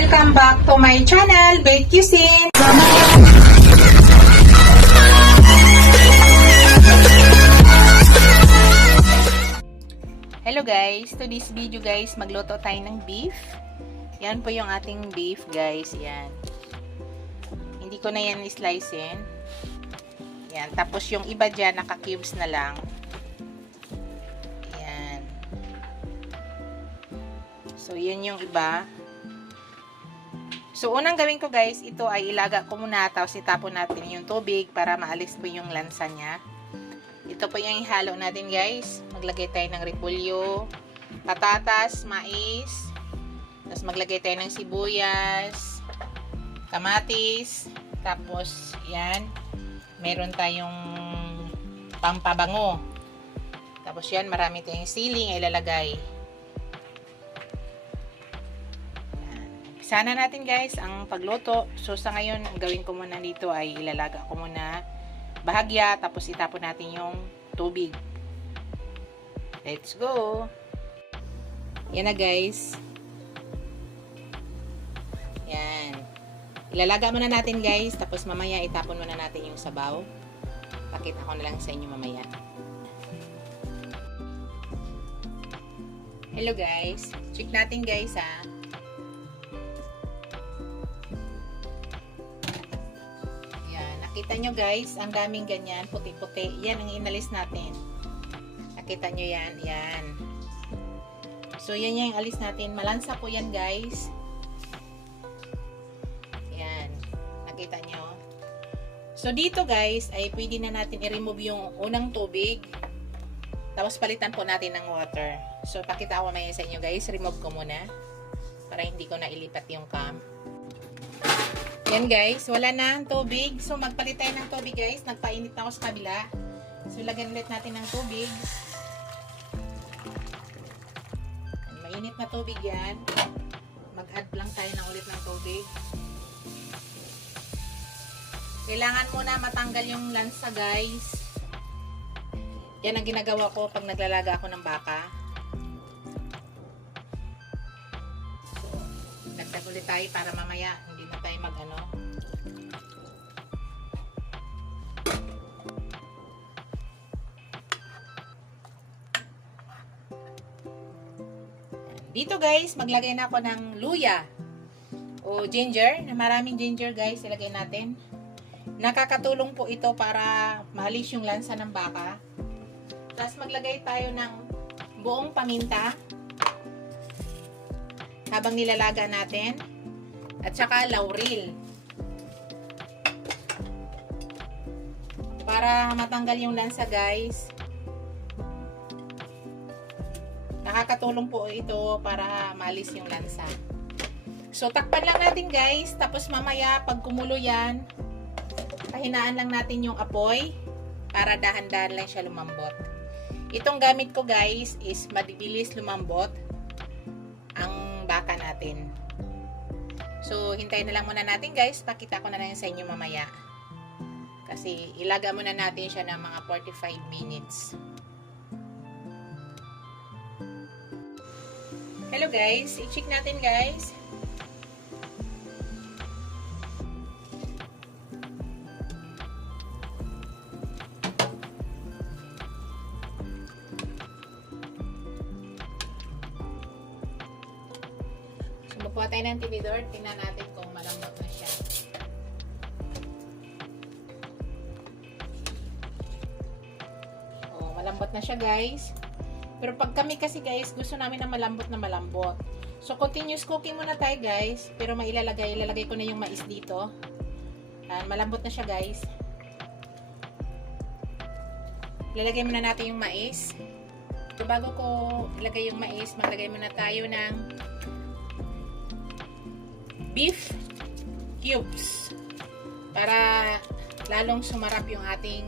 Welcome back to my channel, Bake Cuisine. Hello guys, to this video guys, magluto tayo ng beef. Yan po yung ating beef guys, yan. Hindi ko na yan slicein. Yan, tapos yung iba dyan, naka-cubes na lang. Yan. So, yun yung iba. So, unang gawin ko guys, ito ay ilaga ko muna, tapos itapon natin yung tubig para maalis po yung lansa niya. Ito po yung ihalo natin guys. Maglagay tayo ng repolyo, patatas, mais, tapos maglagay tayo ng sibuyas, kamatis, tapos yan, meron tayong pampabango. Tapos yan, marami tayong siling ay ilalagay. Sana natin guys ang pagluto. So sa ngayon, ang gawin ko muna dito ay ilalaga ko muna bahagya, tapos itapon natin yung tubig. Let's go! Yan na guys. Yan. Ilalaga muna natin guys, tapos mamaya itapon muna natin yung sabaw. Pakita ko na lang sa inyo mamaya. Hello guys. Check natin guys ha. Nakita nyo guys, ang daming ganyan, puti-puti. Yan ang inalis natin. Nakita nyo yan, yan. So, yan yung alis natin. Malansa po yan guys. Yan. Nakita nyo. So, dito guys, ay pwede na natin i-remove yung unang tubig. Tapos, palitan po natin ng water. So, pakita ko mamaya sa inyo guys. Remove ko muna. Para hindi ko na ilipat yung cam. Yan guys, wala na ang tubig. So magpalit tayo ng tubig guys. Nagpainit na ako sa kabila. So lagyan ulit natin ng tubig. Mainit na tubig yan. Mag-add lang tayo ng ulit ng tubig. Kailangan muna matanggal yung lansa guys. Yan ang ginagawa ko pag naglalaga ako ng baka. So, dagdag ulit tayo para mamaya hindi na tayo mag-ano. Dito guys, maglagay na ako ng luya o ginger. Maraming ginger guys, ilagay natin. Nakakatulong po ito para mahalis yung lansa ng baka. Tapos maglagay tayo ng buong paminta habang nilalaga natin. At saka laurel. Para matanggal yung lansa guys. Nakakatulong po ito para maalis yung lansa. So takpan lang natin guys. Tapos mamaya pag kumulo yan, pahinaan lang natin yung apoy para dahan-dahan lang siya lumambot. Itong gamit ko guys is madibilis lumambot ang baka natin. So, hintayin na lang muna natin guys. Pakita ko na lang sa inyo mamaya. Kasi, ilaga muna natin siya ng mga 45 minutes. Hello guys. I-check natin guys. Makuha tayo ng tinidor, tingnan natin kung malambot na siya. Oh, malambot na siya guys. Pero pag kami kasi guys, gusto namin na malambot na malambot. So continuous cooking muna tayo guys. Pero ilalagay ko na yung mais dito. Malambot na siya guys. Ilalagay muna natin yung mais. So bago ko ilagay yung mais, maglagay muna tayo ng beef cubes para lalong sumarap yung ating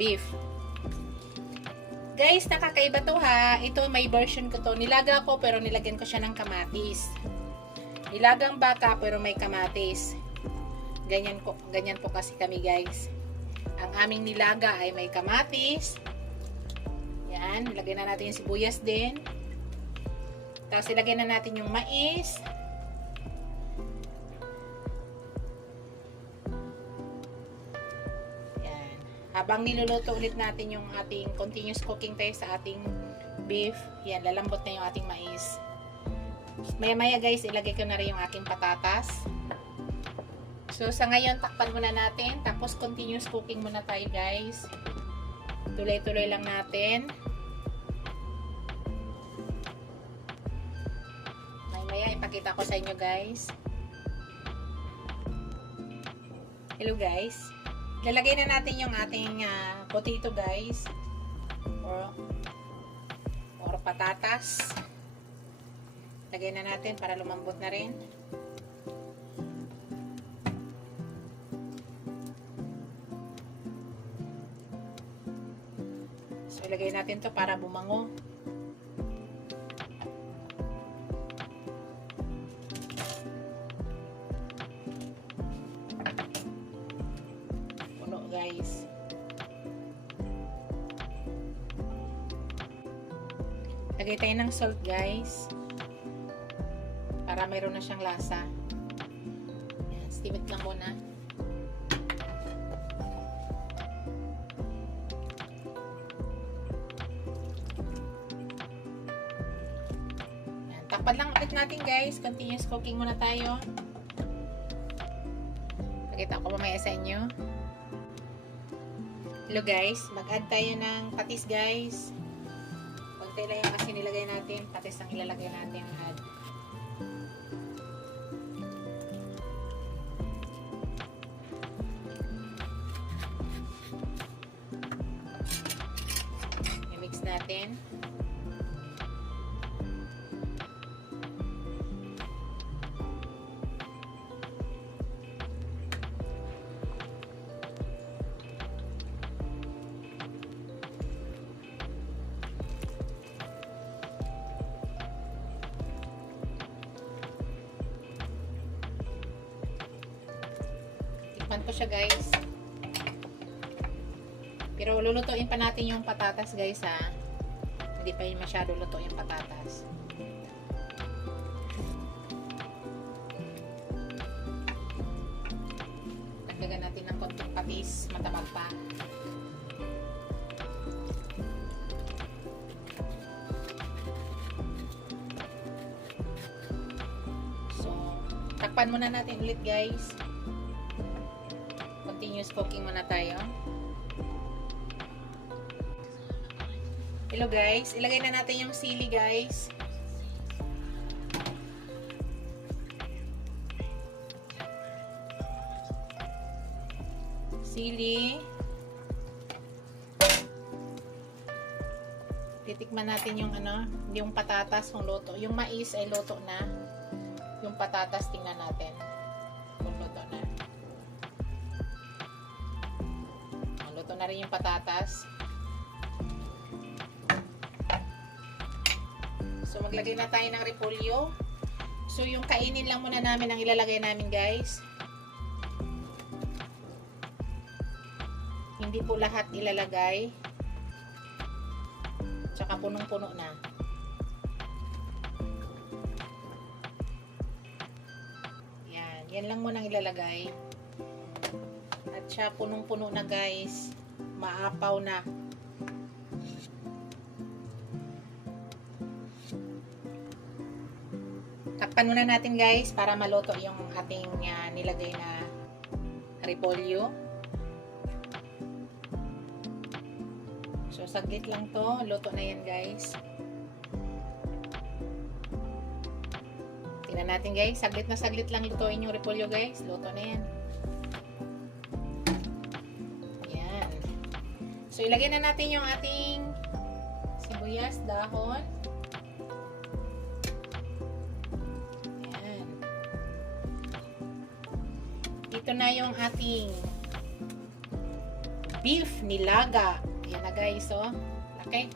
beef. Guys, nakakaiba to ha. Ito may version ko to. Nilaga ko pero nilagyan ko siya ng kamatis. Nilagang baka pero may kamatis. Ganyan po kasi kami guys. Ang aming nilaga ay may kamatis. Yan, ilagay na natin yung sibuyas din. Tapos ilagay na natin yung mais. Habang niluluto ulit natin yung ating continuous cooking tayo sa ating beef, yan, lalambot na yung ating mais. Maya-maya guys, ilagay ko na rin yung aking patatas. So, sa ngayon, takpan muna natin. Tapos, continuous cooking muna tayo guys. Tuloy-tuloy lang natin. Maya-maya, ipakita ko sa inyo guys. Hello guys. Lalagay na natin yung ating potato guys. Or patatas. Lagay na natin para lumambot na rin. So, ilagay natin to para bumango. Puno guys. Lagay tayo ng salt guys. Para mayroon na siyang lasa. Ayan, steam it lang muna. Ayan, takpan lang ulit natin guys. Continuous cooking muna tayo. Pakita ko mamaya sa inyo. Hello guys, mag-add tayo ng patis guys. Konti lang yung kasi nilagay natin. Patis ang ilalagay natin yung add. I-mix natin. Tikman ko siya guys. Pero lulutuin pa natin yung patatas guys ha. Hindi pa yun masyado luto yung patatas. Lagyan natin ng konting patis, matabang pa. So, takpan muna natin ulit guys. Continuous cooking muna tayo. Hello guys, ilagay na natin yung sili guys. Sili. Titikman natin yung yung patatas kung luto. Yung mais ay luto na. Yung patatas tingnan natin kung luto na. Luto na rin yung patatas. So, maglagay na tayo ng repolyo. So, yung kainin lang muna namin ang ilalagay namin, guys. Hindi po lahat ilalagay. Tsaka punong-puno na. Yan. Yan lang muna ang ilalagay. At siya punong-puno na, guys. Maapaw na. Takpan muna natin guys para maluto yung ating nilagay na repolyo. So saglit lang to, luto na yan guys. Tingnan natin guys, saglit na saglit lang lutuin yung repolyo guys, luto na yan. Yan. So ilagay na natin yung ating sibuyas, dahon. Ito na yung ating beef nilaga. Yan na guys, oh. Okay.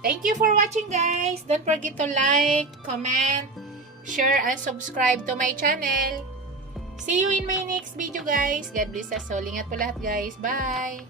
Thank you for watching guys. Don't forget to like, comment, share, and subscribe to my channel. See you in my next video guys. God bless us all. Ingat po lahat guys. Bye!